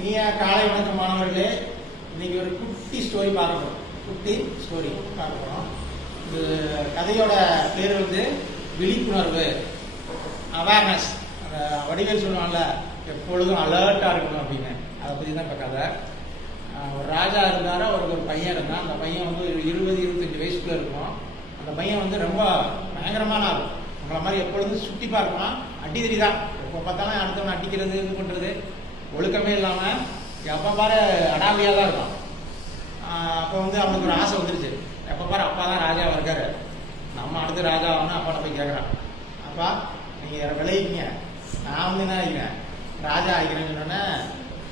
இனிய காலை வணக்கம் மாணவர்களே. இன்னைக்கு ஒரு குட்டி ஸ்டோரி பார்க்கணும். இது கதையோட பேர் வந்து விழிப்புணர்வு, அவேர்னஸ். வடிவேல் சொல்லுவாங்கல்ல, எப்பொழுதும் அலர்ட்டாக இருக்கணும் அப்படின்னு. அதை பற்றி தான் இப்போ கதை. ஒரு ராஜா இருந்தாரா, ஒரு பையன் இருந்தான். அந்த பையன் வந்து 20-25 வயசுக்குள்ள இருக்கும். அந்த பையன் வந்து ரொம்ப பயங்கரமான ஆள். உங்களை மாதிரி எப்பொழுதும் சுட்டி பார்க்கணும், அடிதடி தான். எப்போ பார்த்தாலும் அடுத்தவனை அடிக்கிறது, இது பண்ணுறது, ஒழுக்கமே இல்லாமல் எப்போ பாரு அடாவியாக தான் இருக்கும். அப்போ வந்து அவனுக்கு ஒரு ஆசை வந்துருச்சு. எப்போ பாரு அப்பா தான் ராஜாவாக இருக்காரு, நம்ம அடுத்து ராஜா ஆகணும். அப்பாட்ட போய் கேட்குறான், அப்பா நீங்கள் விளைவிங்க, நான் வந்து என்ன ஆகிக்கிறேன், ராஜா ஆகிக்கிறேன்னு சொன்னோன்னே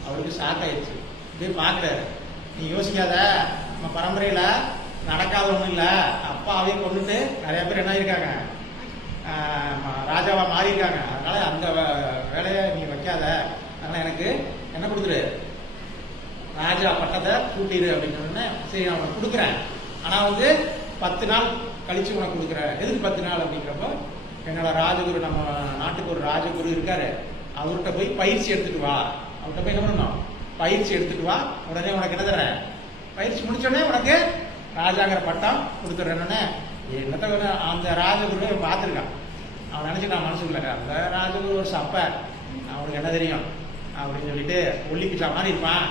அவருக்கு ஷாக் ஆயிடுச்சு. இப்படியே பார்க்குறாரு. நீ யோசிக்காத, நம்ம பரம்பரையில் நடக்காத ஒன்றும் இல்லை. அப்பாவே கொண்டுட்டு நிறைய பேர் என்ன ஆகியிருக்காங்க, ராஜாவாக மாறியிருக்காங்க. அதனால அந்த வேலையை நீ வைக்காத. அதனால் எனக்கு என்ன கொடுத்துரு, ராஜா பட்டத்தை கூட்டிடு அப்படின்னு சொன்னேன். சரி, நான் உனக்கு கொடுக்குறேன், ஆனால் வந்து 10 நாள் கழிச்சு உனக்கு கொடுக்குறேன். எதுக்கு 10 நாள் அப்படிங்கிறப்போ, என்னோட ராஜகுரு, நம்ம நாட்டுக்கு ஒரு ராஜகுரு இருக்காரு, அவர்கிட்ட போய் பயிற்சி எடுத்துட்டு வா. அவர்கிட்ட போய் என்ன பண்ணணும், பயிற்சி எடுத்துட்டு வா. உடனே உனக்கு என்ன தர்றேன், பயிற்சி முடிச்சோடனே உனக்கு ராஜாங்கிற பட்டம் கொடுத்துட்றேன்னு. என்னத்த அந்த ராஜகுருவை பார்த்துருக்கான். அவன் நினைச்சுட்டான் மனசுக்குள்ள, அந்த ராஜகுரு ஒரு சப்ப, அவனுக்கு என்ன தெரியும் அப்படின்னு சொல்லிட்டு ஒல்லிப்பிச்சா மாதிரி இருப்பான்,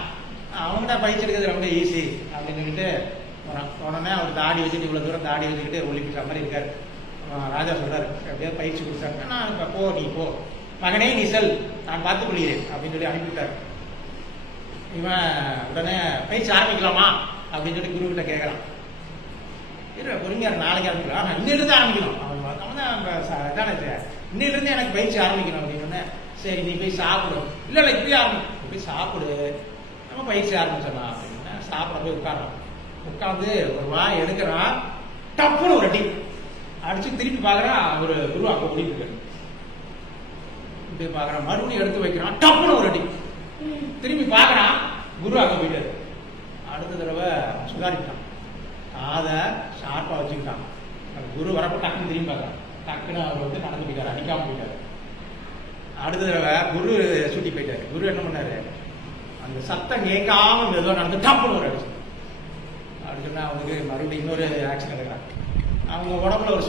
அவங்ககிட்ட பயிற்சி எடுக்கிறது ரொம்ப ஈஸி அப்படின்னு சொல்லிட்டு உடனே அவர் தாடி வச்சுட்டு, இவ்வளோ தூரம் தாடி வச்சுக்கிட்டு ஒல்லிப்பிச்சா மாதிரி இருக்காரு. ராஜா சொல்றாரு, எப்படியாவது பயிற்சி கொடுத்தாங்க. நான் இப்போ போ, நீ போ மகனே, நீ செல், நான் பார்த்துக் கொள்கிறேன் அப்படின்னு சொல்லி அனுப்பிவிட்டார். இவன் உடனே பயிற்சி ஆரம்பிக்கலாமா அப்படின்னு சொல்லி குரு கிட்ட கேட்கறான். பொறுமையார், நாளைக்கு ஆரம்பிக்கலாம், இன்னிலிருந்து ஆரம்பிக்கணும். அவன் தான் இன்னிலிருந்து எனக்கு பயிற்சி ஆரம்பிக்கணும் அப்படின்னு. சரி, நீ போய் சாப்பிடு. இல்லை இப்படியே ஆரம்பிக்கும், போய் சாப்பிடு, நம்ம பயிற்சி ஆரம்பிச்சிடலாம் அப்படின்னு. சாப்பிட போய் உட்காரான். உட்காந்து ஒரு வாய் எடுக்கிறான், டப்புன்னு ஒரு அடி அடிச்சு திருப்பி பார்க்குறான். ஒரு குரு அப்போ ஓடிட்டு இப்படி பார்க்குறான். மறுபடியும் எடுத்து வைக்கிறான், டப்புன்னு ஒரு அடி. திரும்பி பார்க்குறான், குரு அங்கே போயிட்டாரு. அடுத்த தடவை சுதாரிட்டான், காதை ஷார்ப்பாக வச்சுக்கிட்டான். குரு வரப்போ டக்குன்னு திரும்பி பார்க்குறான். டக்குன்னு அவர் வந்து நடந்து போயிட்டார், அடிக்காம போயிட்டாரு. அடுத்த தடவை குரு சுட்டி போயிட்டாரு. குரு என்ன பண்ணாரு, அந்த சத்தம் கேட்காம மெதுவாக நடந்து டப்புன்னு ஒரு அடிச்சு. அப்படின்னா அவனுக்கு மறுபடியும் இன்னொரு ஆக்ஷன் எடுக்கிறான். அவங்க உடம்புல ஒரு